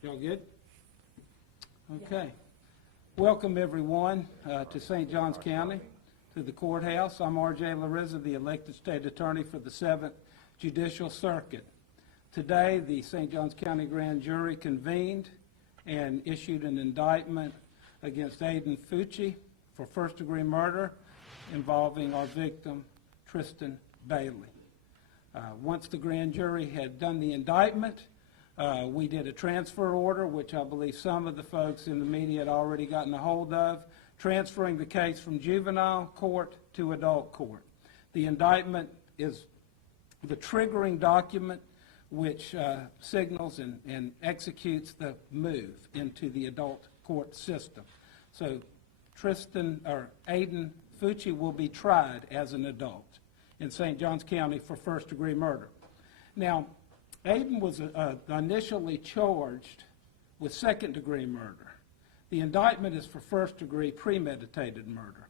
Y'all good? Okay. Welcome, everyone, to St. Johns County, to the courthouse. I'm R.J. Larissa, the elected state attorney for the 7th Judicial Circuit. Today, the St. Johns County Grand Jury convened and issued an indictment against Aiden Fucci for first-degree murder involving our victim, Tristyn Bailey. Once the grand jury had done the indictment, we did a transfer order, which I believe some of the folks in the media had already gotten a hold of, transferring the case from juvenile court to adult court. The indictment is the triggering document which signals and executes the move into the adult court system. So Aiden Fucci will be tried as an adult in St. Johns County for first-degree murder. Now, Aiden was initially charged with second-degree murder. The indictment is for first-degree premeditated murder.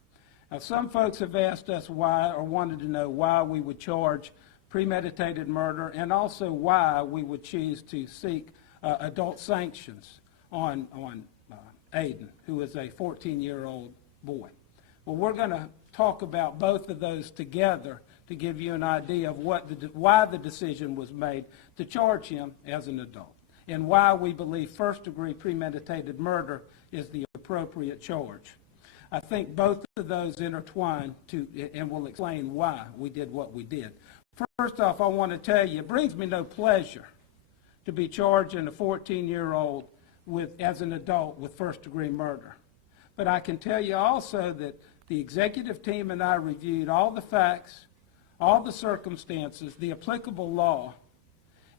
Now, some folks have asked us why, or wanted to know why we would charge premeditated murder, and also why we would choose to seek adult sanctions on Aiden, who is a 14-year-old boy. Well, we're going to talk about both of those together to give you an idea of why the decision was made to charge him as an adult, and why we believe first-degree premeditated murder is the appropriate charge. I think both of those intertwine and will explain why we did what we did. First off, I want to tell you, it brings me no pleasure to be charging a 14-year-old as an adult with first-degree murder. But I can tell you also that the executive team and I reviewed all the facts, all the circumstances, the applicable law,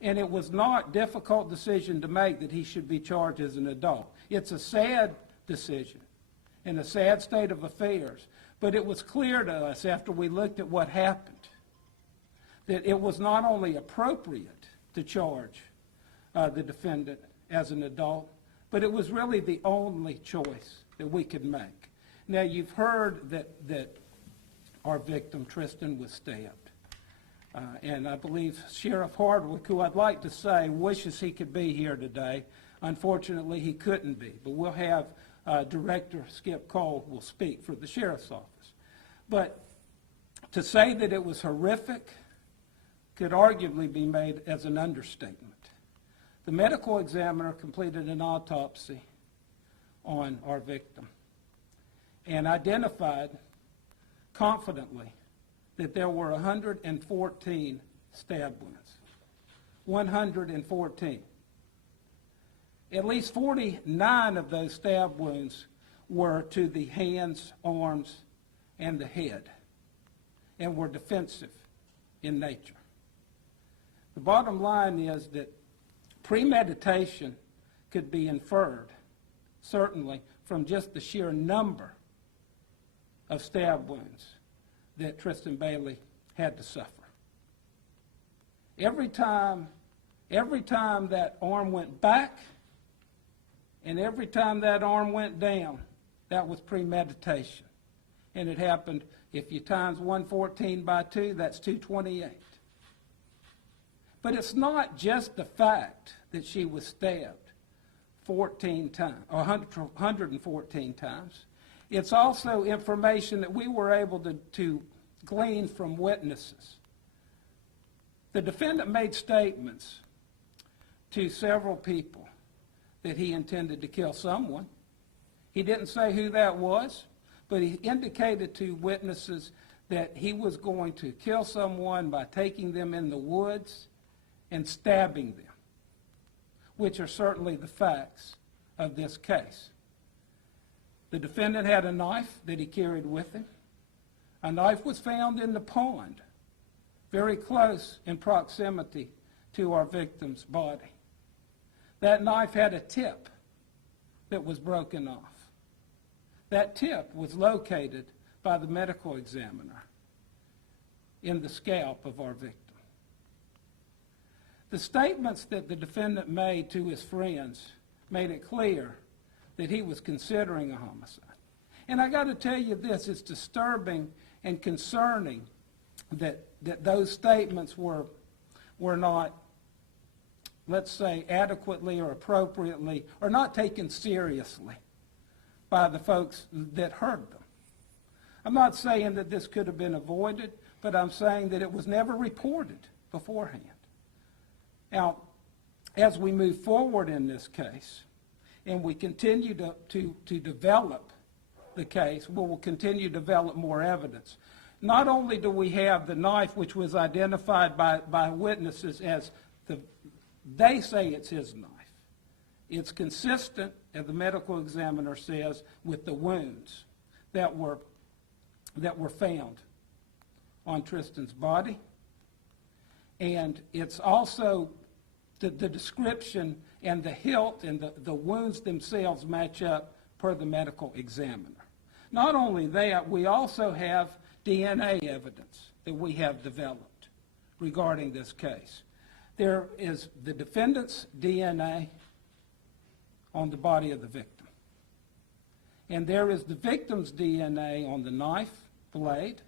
and it was not a difficult decision to make that he should be charged as an adult. It's a sad decision and a sad state of affairs, but it was clear to us after we looked at what happened that it was not only appropriate to charge the defendant as an adult, but it was really the only choice that we could make. Now, you've heard that our victim, Tristyn, was stabbed. And I believe Sheriff Hardwick, who I'd like to say wishes he could be here today. Unfortunately, he couldn't be. But we'll have Director Skip Cole will speak for the Sheriff's Office. But to say that it was horrific could arguably be made as an understatement. The medical examiner completed an autopsy on our victim and identified confidently that there were 114 stab wounds. 114. At least 49 of those stab wounds were to the hands, arms, and the head, and were defensive in nature. The bottom line is that premeditation could be inferred, certainly, from just the sheer number of stab wounds that Tristyn Bailey had to suffer. Every time that arm went back and every time that arm went down, that was premeditation. And it happened, if you times 114 by 2, that's 228. But it's not just the fact that she was stabbed 14 times, or 114 times. It's also information that we were able to glean from witnesses. The defendant made statements to several people that he intended to kill someone. He didn't say who that was, but he indicated to witnesses that he was going to kill someone by taking them in the woods and stabbing them, which are certainly the facts of this case. The defendant had a knife that he carried with him. A knife was found in the pond, very close in proximity to our victim's body. That knife had a tip that was broken off. That tip was located by the medical examiner in the scalp of our victim. The statements that the defendant made to his friends made it clear that he was considering a homicide. And I got to tell you this, it's disturbing and concerning that those statements were not let's say, adequately or appropriately, or not taken seriously by the folks that heard them. I'm not saying that this could have been avoided, but I'm saying that it was never reported beforehand. Now, as we move forward in this case, and we continue to develop the case, we will continue to develop more evidence. Not only do we have the knife, which was identified by witnesses as they say it's his knife. It's consistent, as the medical examiner says, with the wounds that were found on Tristyn's body. And it's also the description and the hilt and the wounds themselves match up per the medical examiner. Not only that, we also have DNA evidence that we have developed regarding this case. There is the defendant's DNA on the body of the victim. And there is the victim's DNA on the knife blade,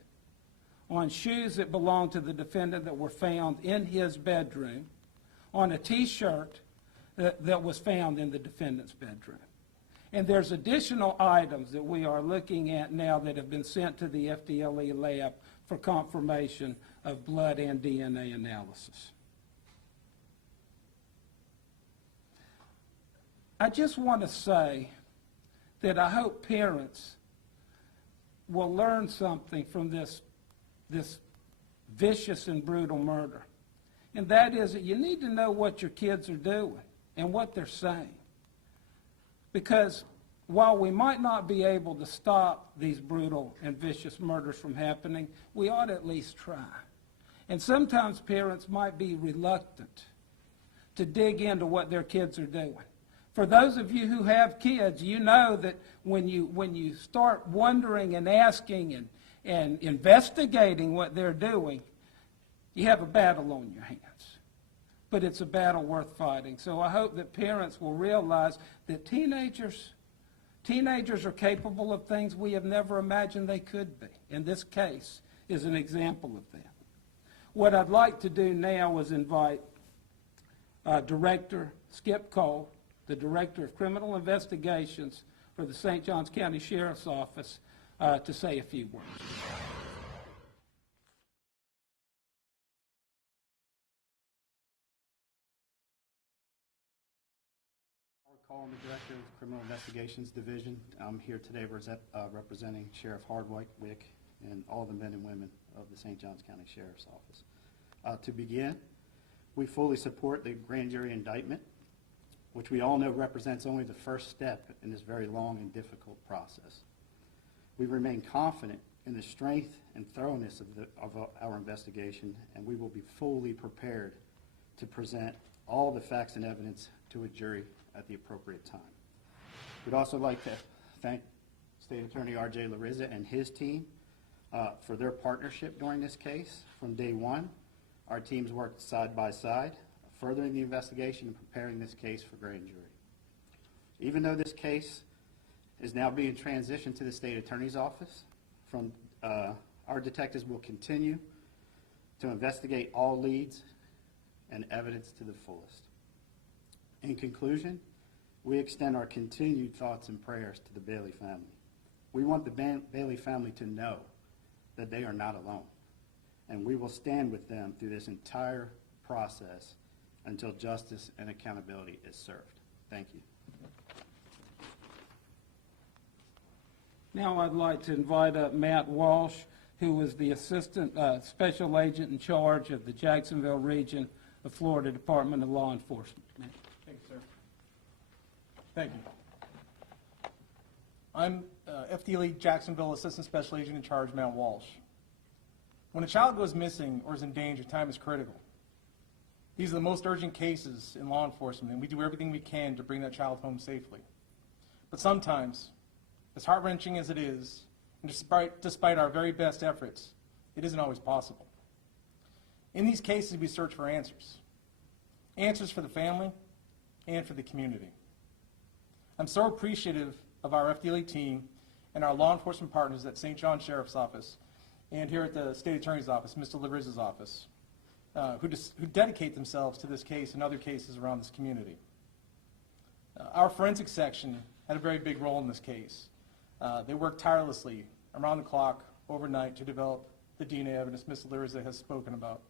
on shoes that belong to the defendant that were found in his bedroom, on a T-shirt that was found in the defendant's bedroom. And there's additional items that we are looking at now that have been sent to the FDLE lab for confirmation of blood and DNA analysis. I just want to say that I hope parents will learn something from this vicious and brutal murder. And that is that you need to know what your kids are doing and what they're saying. Because while we might not be able to stop these brutal and vicious murders from happening, we ought to at least try. And sometimes parents might be reluctant to dig into what their kids are doing. For those of you who have kids, you know that when you start wondering and asking and investigating what they're doing, you have a battle on your hands. But it's a battle worth fighting. So I hope that parents will realize that teenagers are capable of things we have never imagined they could be. And this case is an example of that. What I'd like to do now is invite Director Skip Cole, the Director of Criminal Investigations for the St. Johns County Sheriff's Office, to say a few words. I'm the Director of the Criminal Investigations Division. I'm here today representing Sheriff Hardwick and all the men and women of the St. Johns County Sheriff's Office. To begin, we fully support the grand jury indictment, which we all know represents only the first step in this very long and difficult process. We remain confident in the strength and thoroughness of our investigation, and we will be fully prepared to present all the facts and evidence to a jury at the appropriate time. We'd also like to thank State Attorney R.J. Larizza and his team for their partnership during this case. From day one, our teams worked side by side, furthering the investigation and preparing this case for grand jury. Even though this case is now being transitioned to the State Attorney's Office, our detectives will continue to investigate all leads and evidence to the fullest. In conclusion, we extend our continued thoughts and prayers to the Bailey family. We want the Bailey family to know that they are not alone, and we will stand with them through this entire process until justice and accountability is served. Thank you. Now I'd like to invite up Matt Walsh, who was the Assistant Special Agent in charge of the Jacksonville region of Florida Department of Law Enforcement. Matt. Thank you, sir. Thank you. I'm FDLE Jacksonville Assistant Special Agent in charge, Matt Walsh. When a child goes missing or is in danger, time is critical. These are the most urgent cases in law enforcement, and we do everything we can to bring that child home safely. But sometimes, as heart-wrenching as it is, and despite our very best efforts, it isn't always possible. In these cases, we search for answers. Answers for the family and for the community. I'm so appreciative of our FDLE team and our law enforcement partners at St. John Sheriff's Office and here at the State Attorney's Office, Mr. Larizza's office. who dedicate themselves to this case and other cases around this community. Our forensic section had a very big role in this case. They worked tirelessly around the clock, overnight, to develop the DNA evidence Ms. Lirza has spoken about.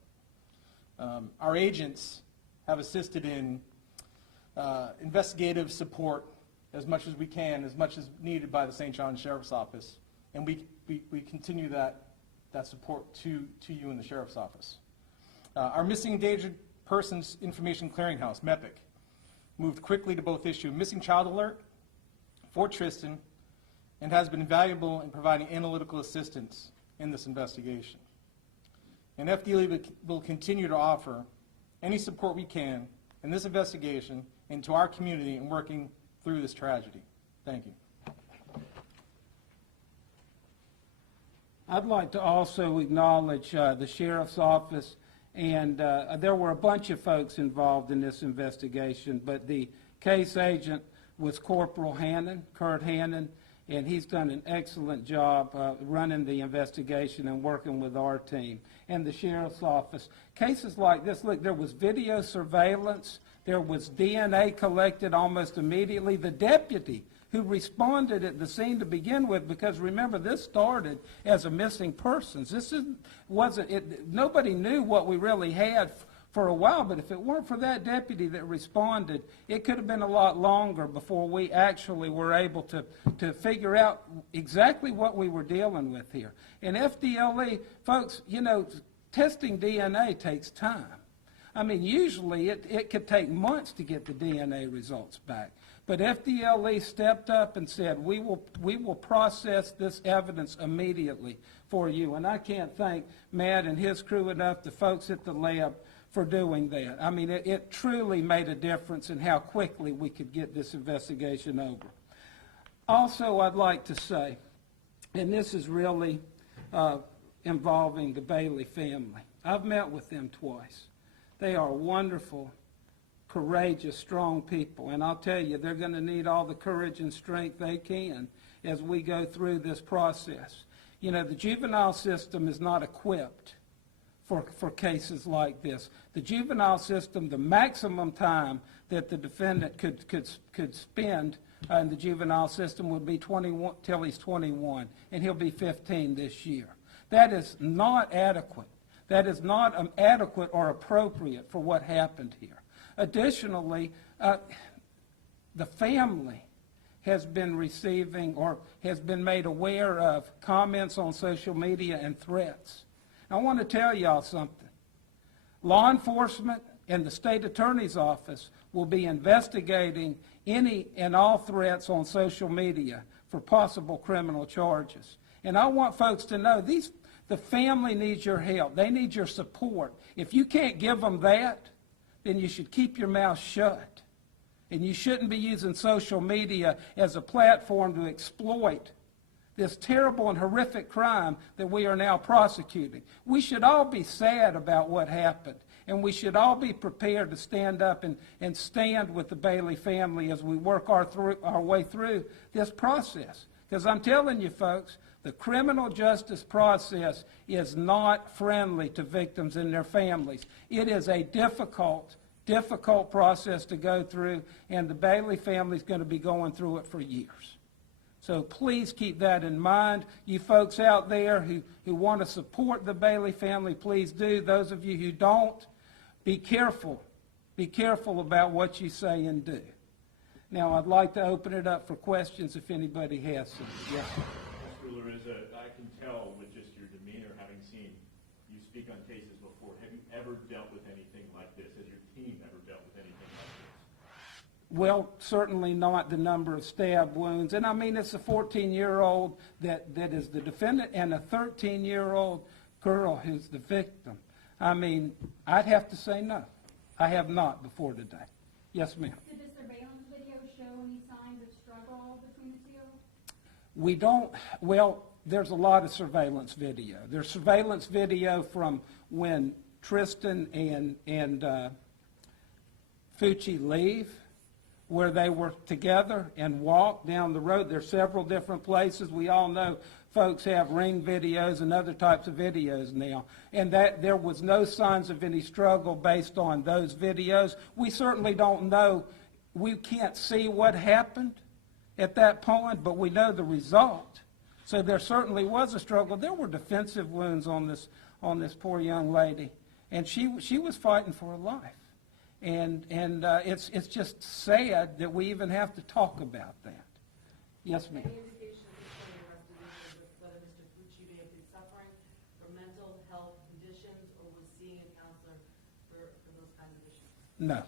Our agents have assisted in investigative support as much as we can, as much as needed by the St. John Sheriff's Office, and we continue that support to you in the Sheriff's Office. Our Missing Endangered Persons Information Clearinghouse, MEPIC, moved quickly to both issue a missing child alert for Tristyn and has been invaluable in providing analytical assistance in this investigation. And FDLE will continue to offer any support we can in this investigation and to our community in working through this tragedy. Thank you. I'd like to also acknowledge the Sheriff's Office, and there were a bunch of folks involved in this investigation, but the case agent was Corporal Hannon, Kurt Hannon, and he's done an excellent job running the investigation and working with our team. And the Sheriff's Office. Cases like this, look, there was video surveillance, there was DNA collected almost immediately. The deputy who responded at the scene to begin with, because remember, this started as a missing persons. This nobody knew what we really had for a while, but if it weren't for that deputy that responded, it could have been a lot longer before we actually were able to figure out exactly what we were dealing with here. And FDLE, folks, you know, testing DNA takes time. I mean, usually it could take months to get the DNA results back. But FDLE stepped up and said, we will process this evidence immediately for you. And I can't thank Matt and his crew enough, the folks at the lab, for doing that. I mean, it truly made a difference in how quickly we could get this investigation over. Also, I'd like to say, and this is really involving the Bailey family. I've met with them twice. They are wonderful, courageous, strong people, and I'll tell you, they're going to need all the courage and strength they can as we go through this process. You know, the juvenile system is not equipped for cases like this. The juvenile system, the maximum time that the defendant could spend in the juvenile system would be 21 till he's 21, and he'll be 15 this year. That is not adequate. That is not adequate or appropriate for what happened here. Additionally, the family has been receiving or has been made aware of comments on social media and threats. I want to tell y'all something. Law enforcement and the state attorney's office will be investigating any and all threats on social media for possible criminal charges. And I want folks to know the family needs your help. They need your support. If you can't give them that, then you should keep your mouth shut. And you shouldn't be using social media as a platform to exploit this terrible and horrific crime that we are now prosecuting. We should all be sad about what happened, and we should all be prepared to stand up and stand with the Bailey family as we work our way through this process. Because I'm telling you, folks, the criminal justice process is not friendly to victims and their families. It is a difficult process to go through, and the Bailey family is going to be going through it for years. So please keep that in mind. You folks out there who want to support the Bailey family, please do. Those of you who don't, be careful. Be careful about what you say and do. Now, I'd like to open it up for questions if anybody has some. Yes, sir. Mr. Lirza, I can tell with just your demeanor, having seen you speak on cases before, have you ever dealt with anything like this? Has your team ever dealt with anything like this? Well, certainly not the number of stab wounds. And I mean, it's a 14-year-old that is the defendant and a 13-year-old girl who's the victim. I mean, I'd have to say no. I have not before today. Yes, ma'am. Did the surveillance video show any signs of struggle between the two? We don't, well, there's a lot of surveillance video. There's surveillance video from when Tristyn and Fucci leave, where they were together and walked down the road. There's several different places. We all know folks have Ring videos and other types of videos now, and that there was no signs of any struggle based on those videos. We certainly don't know. We can't see what happened at that point, but we know the result. So there certainly was a struggle. There were defensive wounds on this poor young lady, and she was fighting for her life. And it's just sad that we even have to talk about that. Yes, ma'am. Any indication at this point in your investigation of whether Mr. Fucci may have been suffering from mental health conditions or was seeing a counselor for those kinds of issues? No.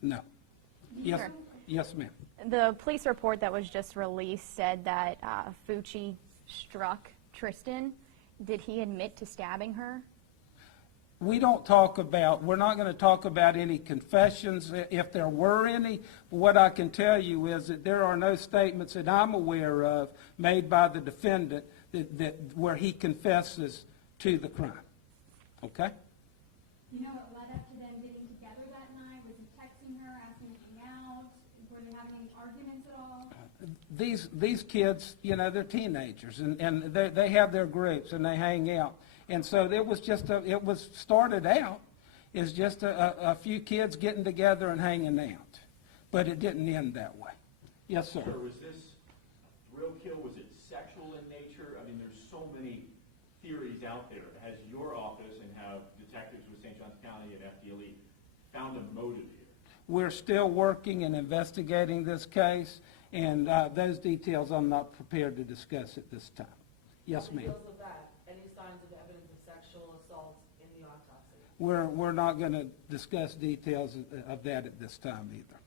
No. Yes, Sure. yes, ma'am. The police report that was just released said that Fucci struck Tristyn. Did he admit to stabbing her? We're not going to talk about any confessions, if there were any. But what I can tell you is that there are no statements that I'm aware of made by the defendant where he confesses to the crime. Okay? You know what led up to them getting together that night? Was he texting her, asking to hang out? Were they having any arguments at all? These kids, they're teenagers, and they have their groups, and they hang out. And so it was started out as just a few kids getting together and hanging out. But it didn't end that way. Yes, sir. Sir, was this thrill kill, was it sexual in nature? I mean, there's so many theories out there. Has your office and have detectives with St. Johns County and FDLE found a motive here? We're still working and investigating this case, and those details I'm not prepared to discuss at this time. Yes, ma'am. Details of that, any signs of evidence of sexual assault in the autopsy? We're not going to discuss details of that at this time either.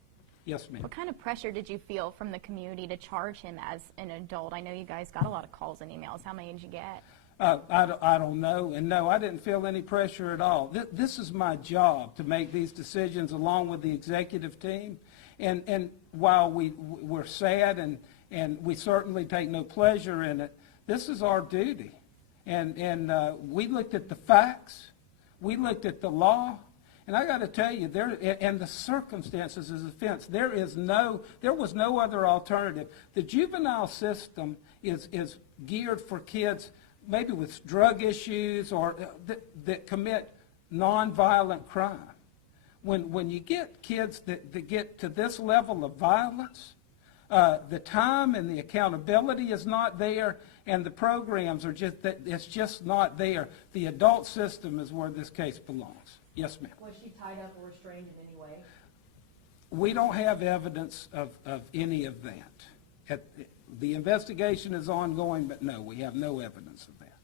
Yes, ma'am. What kind of pressure did you feel from the community to charge him as an adult? I know you guys got a lot of calls and emails. How many did you get? I don't know, and no, I didn't feel any pressure at all. This is my job, to make these decisions along with the executive team, and while we're sad and we certainly take no pleasure in it, this is our duty, and we looked at the facts, we looked at the law, and I got to tell you, and the circumstances of the offense, there was no other alternative. The juvenile system is geared for kids maybe with drug issues or that commit nonviolent crime. When you get kids that get to this level of violence, the time and the accountability is not there, and the programs it's just not there. The adult system is where this case belongs. Yes, ma'am. Was she tied up or restrained in any way? We don't have evidence of any of that. The investigation is ongoing, but no, we have no evidence of that.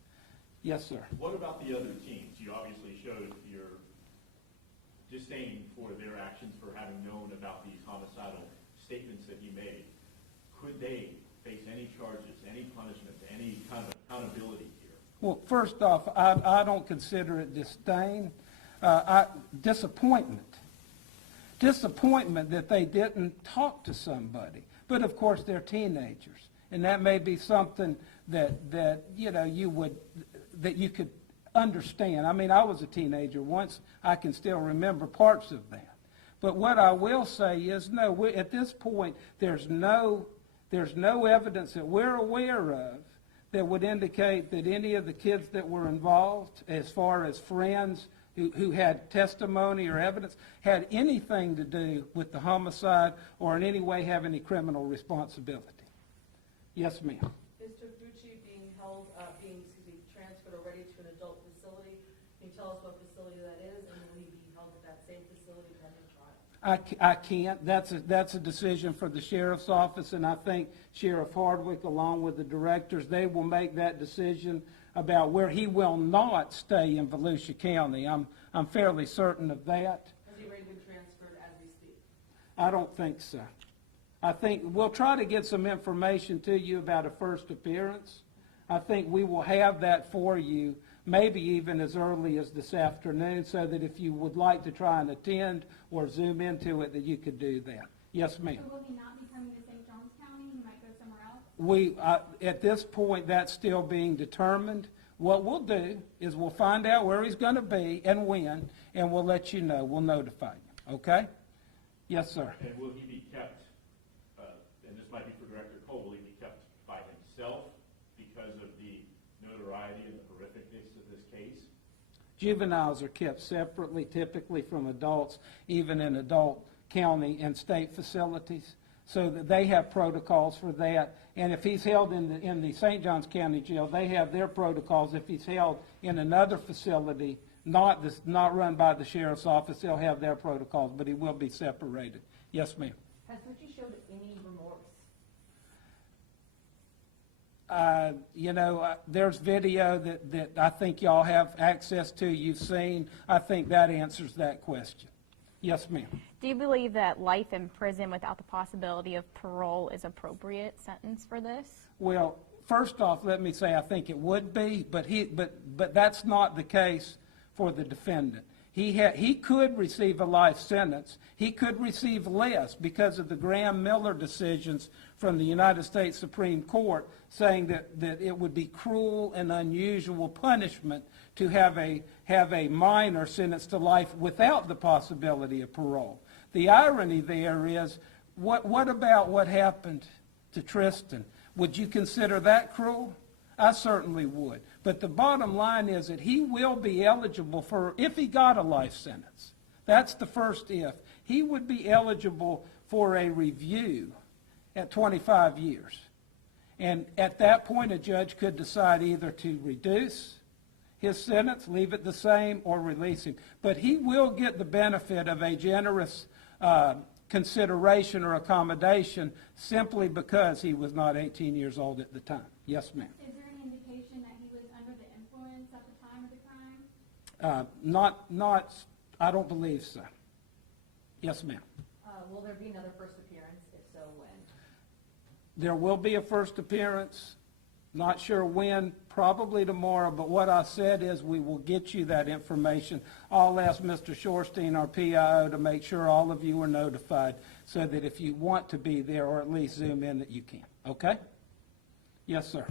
Yes, sir. What about the other teams? You obviously showed your disdain for their actions for having known about these homicidal statements that he made. Could they face any charges, any punishment, any kind of accountability here? Well, first off, I don't consider it disdain. Disappointment. Disappointment that they didn't talk to somebody. But of course, they're teenagers, and that may be something that you could understand. I mean, I was a teenager once. I can still remember parts of that. But what I will say is, no, at this point, there's no evidence that we're aware of that would indicate that any of the kids that were involved, as far as friends who had testimony or evidence, had anything to do with the homicide or in any way have any criminal responsibility. Yes, ma'am. Mr. Fucci being transferred already to an adult facility. Can you tell us what facility that is, and will he be held at that same facility pending trial? I can't. That's a decision for the sheriff's office, and I think Sheriff Hardwick, along with the directors, they will make that decision about where he will not stay in Volusia County. I'm fairly certain of that. Has he already been transferred as we speak? I don't think so. I think we'll try to get some information to you about a first appearance. I think we will have that for you, maybe even as early as this afternoon, so that if you would like to try and attend or zoom into it, that you could do that. Yes, ma'am. So will he not be coming to St. Johns County? He might go somewhere else? At this point, that's still being determined. What we'll do is we'll find out where he's going to be and when, and we'll let you know. We'll notify you. Okay? Yes, sir. And will he be kept, and this might be for Director Cole, will he be kept by himself Juveniles are kept separately, typically from adults, even in adult county and state facilities, so that they have protocols for that. And if he's held in the St. Johns County Jail, they have their protocols. If he's held in another facility, not run by the sheriff's office, they'll have their protocols, but he will be separated. Yes, ma'am. Has Fucci showed any remorse? There's video that I think y'all have access to, you've seen. I think that answers that question. Yes, ma'am. Do you believe that life in prison without the possibility of parole is appropriate sentence for this? Well, first off, let me say I think it would be, but that's not the case for the defendant. He could receive a life sentence. He could receive less because of the Graham-Miller decisions from the United States Supreme Court saying that it would be cruel and unusual punishment to have a minor sentenced to life without the possibility of parole. The irony there is, what about what happened to Tristyn? Would you consider that cruel? I certainly would. But the bottom line is that he will be eligible for, if he got a life sentence, that's the first if, he would be eligible for a review at 25 years. And at that point, a judge could decide either to reduce his sentence, leave it the same, or release him. But he will get the benefit of a generous consideration or accommodation simply because he was not 18 years old at the time. Yes, ma'am. Is there any indication that he was under the influence at the time of the crime? I don't believe so. Yes, ma'am. Will there be another first appearance? If so, when? There will be a first appearance. Not sure when, probably tomorrow, but what I said is we will get you that information. I'll ask Mr. Shorstein, our PIO, to make sure all of you are notified so that if you want to be there or at least Zoom in, that you can. Okay? Yes, sir.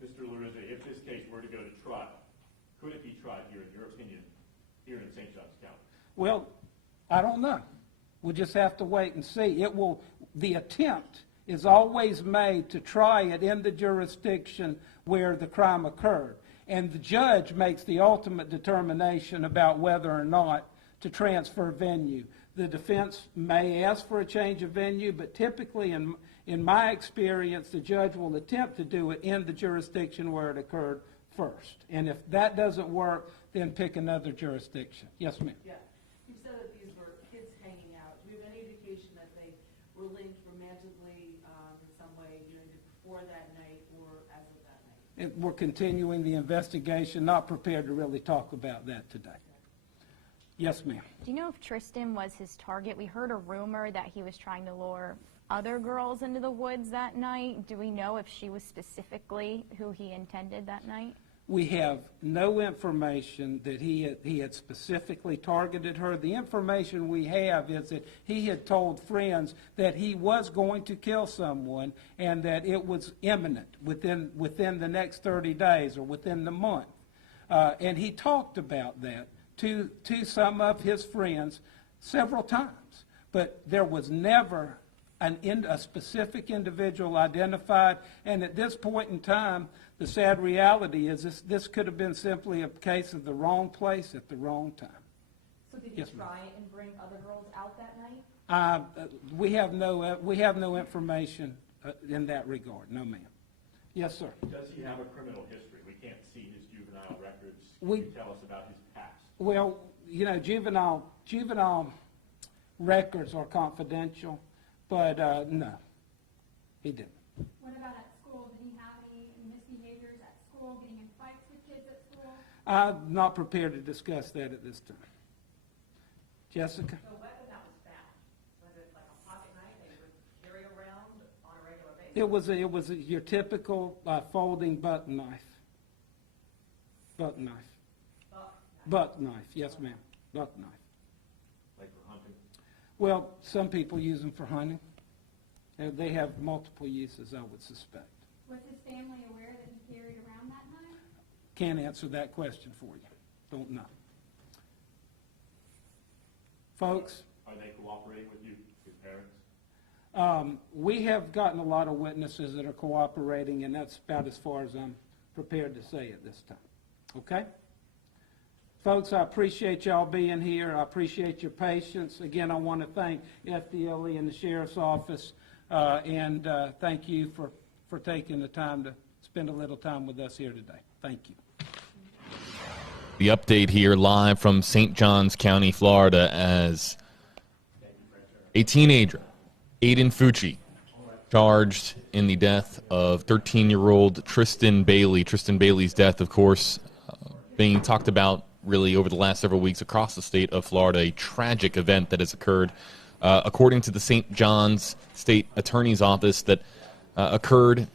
Mr. Larissa, if this case were to go to trial, could it be tried here, in your opinion, here in St. Johns County? Well, I don't know. We'll just have to wait and see. The attempt is always made to try it in the jurisdiction where the crime occurred. And the judge makes the ultimate determination about whether or not to transfer venue. The defense may ask for a change of venue, but typically, in my experience, the judge will attempt to do it in the jurisdiction where it occurred first. And if that doesn't work, then pick another jurisdiction. Yes, ma'am. Yeah. You said that these were kids hanging out. Do you have any indication that they were linked romantically in some way, either before that night or as of that night? We're continuing the investigation, not prepared to really talk about that today. Yes, ma'am. Do you know if Tristyn was his target? We heard a rumor that he was trying to lure other girls into the woods that night. Do we know if she was specifically who he intended that night? We have no information that he had specifically targeted her. The information we have is that he had told friends that he was going to kill someone and that it was imminent within the next 30 days or within the month. And he talked about that to some of his friends several times. But there was never a specific individual identified. And at this point in time, the sad reality is this could have been simply a case of the wrong place at the wrong time. So did he Yes, ma'am. try and bring other girls out that night? We have no information in that regard. No, ma'am. Yes, sir. Does he have a criminal history? We can't see his juvenile records. We- Can you tell us about his past? Well, juvenile records are confidential, but no, he didn't. What about at school? Did he have any misbehaviors at school, getting in fights with kids at school? I'm not prepared to discuss that at this time. Jessica? The weapon that was found, was it like a pocket knife that he would carry around on a regular basis? It was your typical folding buck knife. Buck knife. Buck knife, yes, ma'am. Buck knife. Like for hunting? Well, some people use them for hunting. They have multiple uses, I would suspect. Was his family aware that he carried around that knife? Can't answer that question for you. Don't know. Folks, Are they cooperating with you, his parents? we have gotten a lot of witnesses that are cooperating, and that's about as far as I'm prepared to say at this time. Okay? Folks, I appreciate y'all being here. I appreciate your patience. Again, I want to thank FDLE and the Sheriff's Office, and thank you for taking the time to spend a little time with us here today. Thank you. The update here live from St. Johns County, Florida, as a teenager, Aiden Fucci, charged in the death of 13-year-old Tristyn Bailey. Tristyn Bailey's death, of course, being talked about really over the last several weeks across the state of Florida, a tragic event that has occurred, according to the St. Johns State Attorney's Office, that occurred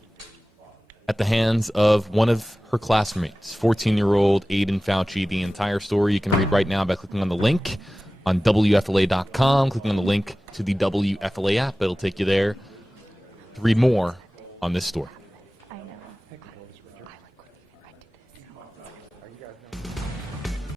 at the hands of one of her classmates, 14-year-old Aiden Fucci. The entire story you can read right now by clicking on the link on WFLA.com, clicking on the link to the WFLA app. It'll take you there to read more on this story.